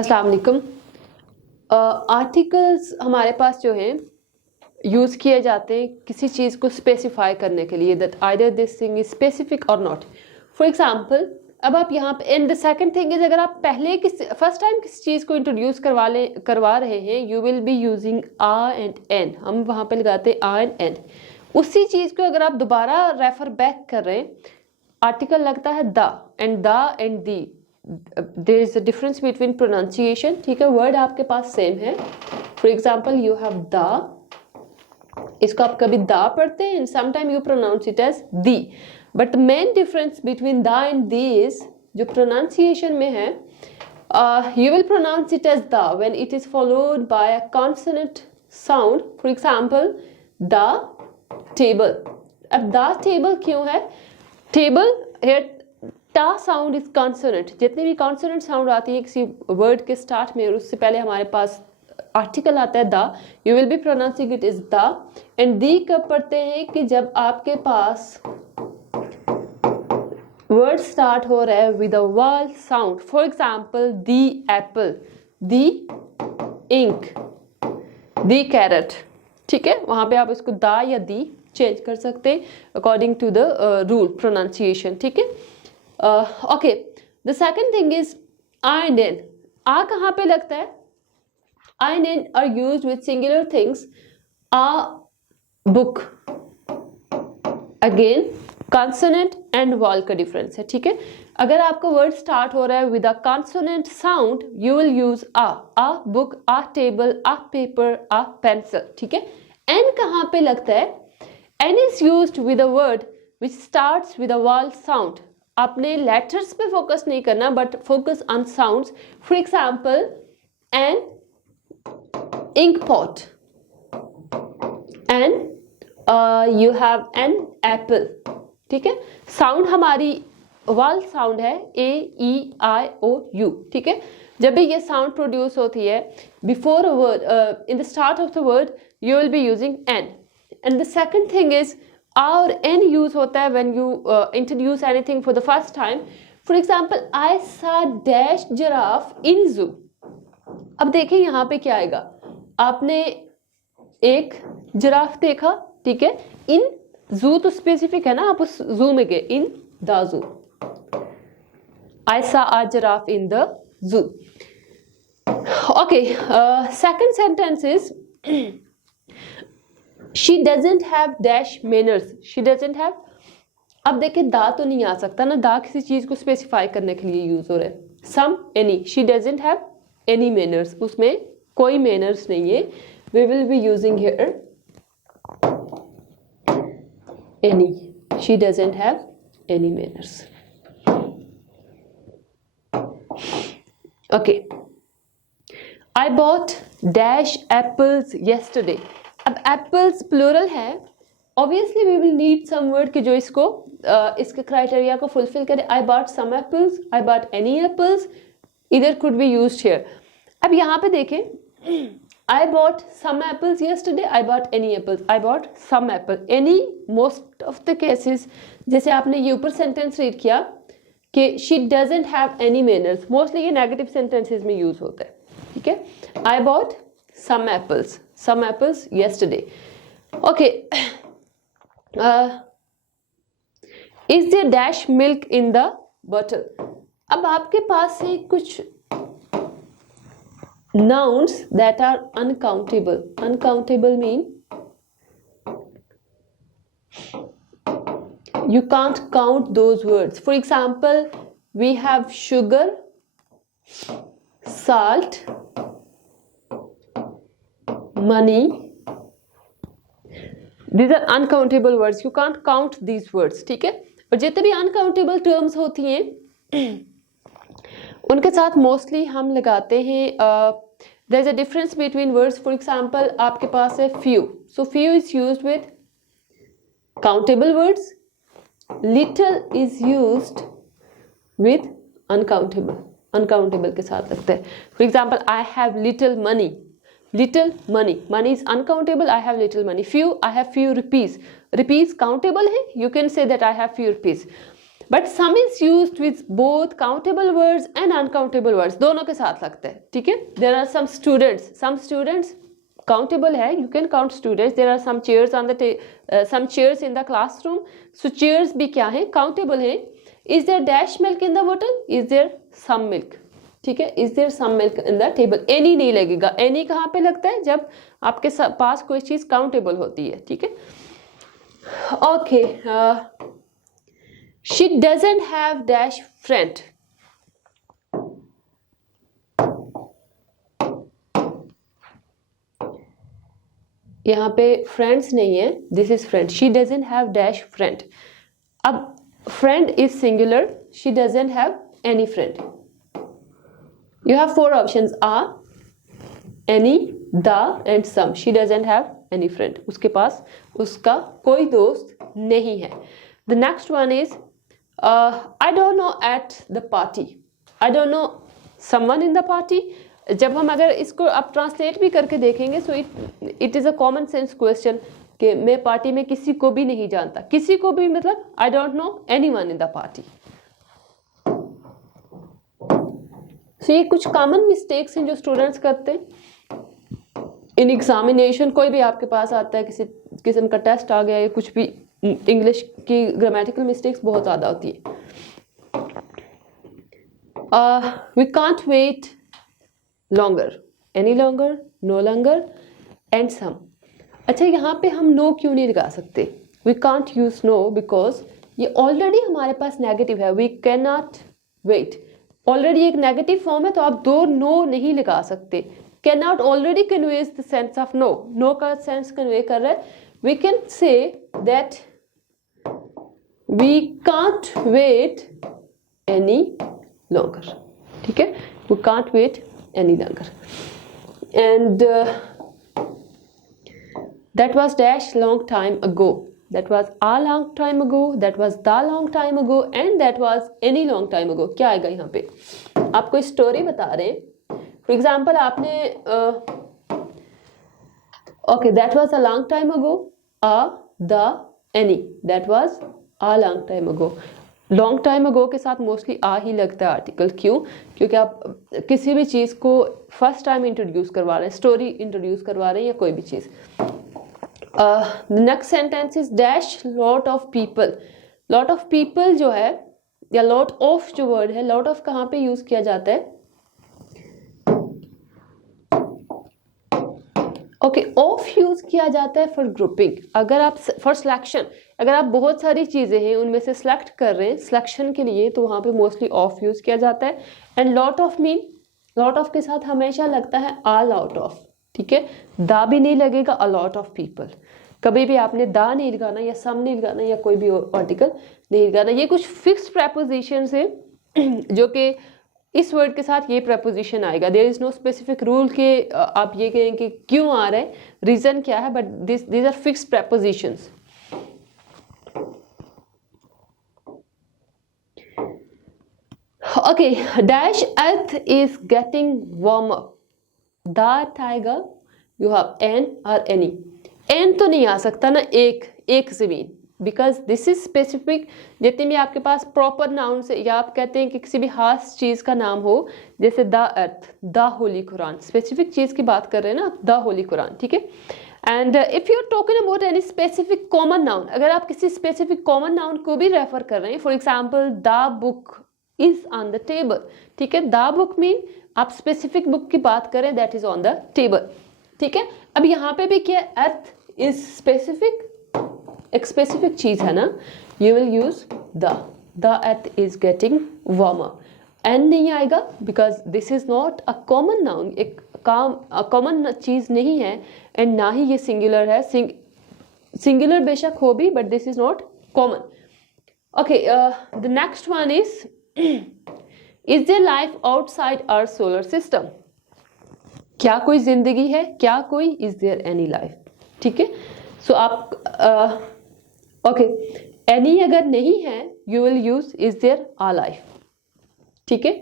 अस्सलाम वालेकुम। आर्टिकल्स हमारे पास जो हैं यूज़ किए जाते हैं किसी चीज़ को स्पेसिफाई करने के लिए, that either this thing is specific और नॉट। फॉर एग्जांपल, अब आप यहाँ पे and the second thing is, अगर आप पहले फर्स्ट टाइम किसी चीज़ को इंट्रोड्यूस करवा रहे हैं, you will be using a and an. हम वहाँ पे लगाते हैं आ एंड एन। उसी चीज़ को अगर आप दोबारा रेफर बैक कर रहे हैं, आर्टिकल लगता है the and the. There is a difference between pronunciation, ठीक है। वर्ड आपके पास सेम है। For example, you have the, इसको आप कभी दा पढ़ते हैं, sometime you pronounce it as the. But main difference between the and the is, जो प्रोनाउंसिएशन में है, you will pronounce it as the when it is followed by a consonant sound. For example, the table. अब the table क्यों है? Table here ta sound is consonant. जितनी भी consonant sound आती है किसी word के start में, और उससे पहले हमारे पास आर्टिकल आता है the, you will B pronouncing it is the. And दी कब पढ़ते हैं कि जब आपके पास वर्ड स्टार्ट हो रहा है with a vowel sound. For example, the apple, the ink, the carrot, ठीक है। वहां पे आप इसको दा या दी चेंज कर सकते हैं according to the rule pronunciation, ठीक है। Okay, the second thing is a and an. A कहाँ पे लगता है? I and N are used with singular things. A book. Again, consonant and vowel का difference है, ठीक है। अगर आपका word start हो रहा है with a consonant sound, you will use a book, a table, a paper, a pencil, ठीक है। N कहाँ पे लगता है? N is used with a word which starts with a vowel sound. आपने letters पे focus नहीं करना, but focus on sounds. For example, an ink pot and you have an apple, ठीक है। साउंड हमारी वाल साउंड है AEIOU, ठीक है। जब भी ये साउंड प्रोड्यूस होती है before a word, in the start of the word, you will be using an. And the second thing is, a और एन यूज होता है when you introduce anything for the first time. For example, I saw dash giraffe इन जू। अब देखिए यहाँ पे क्या आएगा, आपने एक जिराफ देखा, ठीक है। इन जू तो स्पेसिफिक है ना, आप उस जू में गए, इन the zoo. I saw a giraffe in the zoo. Okay, second sentence is, she doesn't have dash manners. She doesn't have, अब देखिए दा तो नहीं आ सकता ना, दा किसी चीज को स्पेसिफाई करने के लिए यूज हो रहा है। Some, any. She doesn't have any manners, उसमें कोई मैनर्स नहीं है। We will be using here any. She doesn't have any manners. Okay, I bought dash apples yesterday. अब एप्पल्स प्लूरल है, obviously we will need some word कि जो इसको इसके क्राइटेरिया को फुलफिल करे। I bought some apples, I bought any apples, इधर could be used here. अब यहाँ पे देखें, I bought some apples yesterday, I bought any apples, I bought some apple, any, most of the cases, जैसे आपने ये ऊपर सेंटेंस रीड किया कि she doesn't have any manners, mostly ये नेगेटिव सेंटेंसेस में यूज होता है, ठीक है। I bought some apples yesterday. Okay, is there dash milk in the bottle? अब आपके पास है कुछ nouns that are uncountable. Uncountable mean you can't count those words. For example, we have sugar, salt, money. These are uncountable words. You can't count these words, ठीक है। और जितने भी uncountable terms होती हैं उनके साथ मोस्टली हम लगाते हैं there is a difference between words. For example, आपके पास है few, so few is used with countable words, little is used with uncountable के साथ लगता है। For example, I have little money, money is uncountable, I have little money. Few, I have few rupees, rupees countable है, you can say that I have few rupees. But some is used with both countable words and uncountable words, दोनों के साथ लगता है, ठीक है। There are some students countable है, you can count students. there are some chairs on the some chairs in the classroom, so chairs भी क्या है, countable है. is there dash milk in the bottle, is there some milk, ठीक है, is there some milk in the table. any नहीं लगेगा, any कहाँ पे लगता है, जब आपके पास कोई चीज countable होती है, ठीक है। okay, she doesn't have dash friend, यहाँ पे फ्रेंड्स नहीं है, this is friend, she doesn't have dash friend. अब friend is singular, she doesn't have any friend. You have four options, a, any, the and some. She doesn't have any friend, उसके पास उसका कोई दोस्त नहीं है. The next one is I don't know at the party, I don't know someone in the party. जब हम अगर इसको अब ट्रांसलेट भी करके देखेंगे, so it is a common sense question कि मैं पार्टी में किसी को भी नहीं जानता. किसी को भी मतलब I don't know anyone in the party. So ये कुछ कॉमन मिस्टेक्स हैं जो स्टूडेंट्स करते हैं इन एग्जामिनेशन. कोई भी आपके पास आता है, किसी किस्म का टेस्ट आ गया या कुछ भी, इंग्लिश की ग्रामेटिकल मिस्टेक्स बहुत ज़्यादा होती है. We can't wait longer, any longer, no longer and some. अच्छा, यहाँ पे हम no क्यों नहीं लगा सकते? We can't use no because ये already हमारे पास नेगेटिव है. We cannot wait, ऑलरेडी एक नेगेटिव फॉर्म है, तो आप दो no नहीं लगा सकते. cannot already conveys the sense of no, no का सेंस कन्वे कर रहा है. We can say that we can't wait any longer, ठीक है, we can't wait any longer. And that was dash long time ago, that was a long time ago, that was the long time ago and that was any long time ago. क्या आएगा यहाँ पे? आप कोई story बता रहे हैं, for example आपने okay, that was a long time ago, a, the, any, that was a long time ago. Long time ago के साथ मोस्टली आ ही लगता है आर्टिकल. क्यों? क्योंकि आप किसी भी चीज़ को फर्स्ट टाइम इंट्रोड्यूस करवा रहे हैं, स्टोरी इंट्रोड्यूस करवा रहे हैं या कोई भी चीज़. Next sentence is dash lot of people. Lot of people जो है, या लॉट ऑफ जो वर्ड है, लॉट ऑफ कहाँ पे यूज किया जाता है? ओके, ऑफ यूज किया जाता है फॉर ग्रुपिंग. अगर आप फॉर सिलेक्शन, अगर आप बहुत सारी चीज़ें हैं उनमें से सिलेक्ट कर रहे हैं सिलेक्शन के लिए, तो वहाँ पे मोस्टली ऑफ यूज़ किया जाता है. And lot of mean, lot of के साथ हमेशा लगता है आ लॉट ऑफ, ठीक है. दा भी नहीं लगेगा, अ लॉट ऑफ पीपल. कभी भी आपने दा नहीं लगाना या सम नहीं लगाना या कोई भी आर्टिकल नहीं लगाना. ये कुछ फिक्स्ड प्रेपोजिशंस है जो कि इस वर्ड के साथ ये प्रेपोजिशन आएगा. There is no specific rule के आप ये कहें कि क्यों आ रहा है, रीजन क्या है, but this are fixed prepositions. Okay, dash earth is getting warm up. That आएगा, यू हैव एन और एनी. एन तो नहीं आ सकता ना, एक जमीन, बिकॉज दिस इज स्पेसिफिक. जितने भी आपके पास प्रॉपर नाउन से, या आप कहते हैं कि किसी भी खास चीज़ का नाम हो, जैसे the earth, the holy Quran, specific चीज़ की बात कर रहे हैं ना, द होली कुरान, ठीक है. And if you are talking about any specific common noun, अगर आप किसी स्पेसिफिक कॉमन नाउन को भी रेफर कर रहे हैं, for example the book is on the table, ठीक है. द बुक मीन आप स्पेसिफिक बुक की बात करें, that is on the table, ठीक है. अब यहाँ पे भी क्या, अर्थ इज स्पेसिफिक, एक स्पेसिफिक चीज है ना, you will use the earth is getting warmer. An नहीं आएगा because this is not a common noun, एक कॉमन चीज नहीं है, एंड ना ही ये सिंगुलर है. सिंगुलर बेशक हो भी, but this is not common. Okay, the next one is is there life outside our solar system. क्या कोई जिंदगी है, क्या कोई, इज देयर एनी लाइफ, ठीक है. सो आप ओके, एनी अगर नहीं है, you will use is there a life, ठीक है.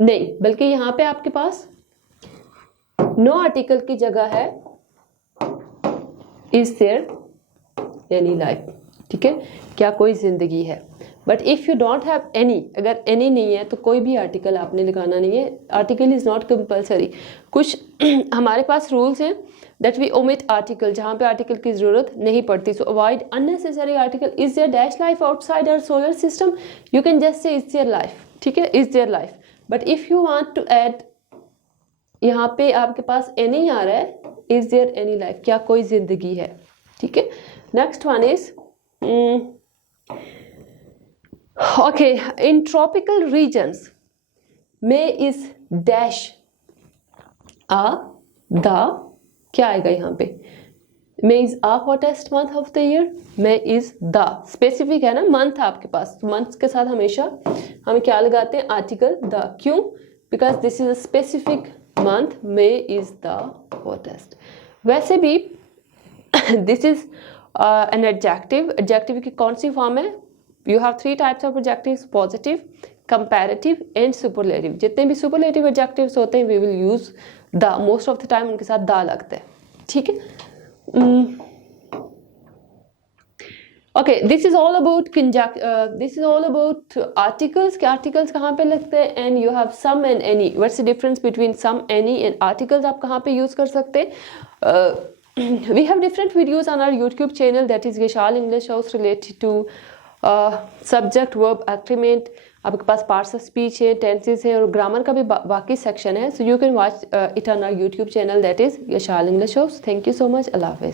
नहीं, बल्कि यहां पे आपके पास नो आर्टिकल की जगह है इज देयर एनी लाइफ, ठीक है. क्या कोई जिंदगी है. But if you don't have any, अगर एनी नहीं है तो कोई भी आर्टिकल आपने लगाना नहीं है. Article is not compulsory. कुछ हमारे पास रूल्स हैं दैट वी ओमिट आर्टिकल, जहाँ पे आर्टिकल की ज़रूरत नहीं पड़ती. So avoid unnecessary article. Is there dash life outside our solar system, you can just say is there life. ठीक है, is there life. But if you want to add, यहाँ पे आपके पास एनी आ रहा है, इज़ देयर एनी लाइफ, क्या कोई ज़िंदगी है. ठीक है. Next one is okay, in tropical regions में इज डैश आ द, क्या आएगा यहाँ पे, May is a hottest month of the year. May is the specific है ना, मंथ आपके पास, तो मंथ के साथ हमेशा हम क्या लगाते हैं, आर्टिकल द. क्यों? Because this is a specific month. May is the hottest. वैसे भी this is an adjective. Adjective की कौन सी फॉर्म है? You have 3 types of adjectives, positive, comparative and superlative. जितने भी सुपरलेटिव एडजेक्टिव्स होते हैं we will use the. Most of the time उनके साथ द लगता है. ठीक है. Okay, this is all about this is all about articles. के आर्टिकल्स कहाँ पे लगते हैं, and you have some and any. What's the difference between some, any and articles आप कहाँ पे यूज कर सकते हैं. We have different videos on our YouTube channel, that is Vishal English House, related to subject, verb, agreement. आपके पास parts of speech है, tenses है और ग्रामर का भी बाकी सेक्शन है. So you can watch it on our YouTube channel, that is Vishal English House. Thank you so much. अल्लाह हाफिज़.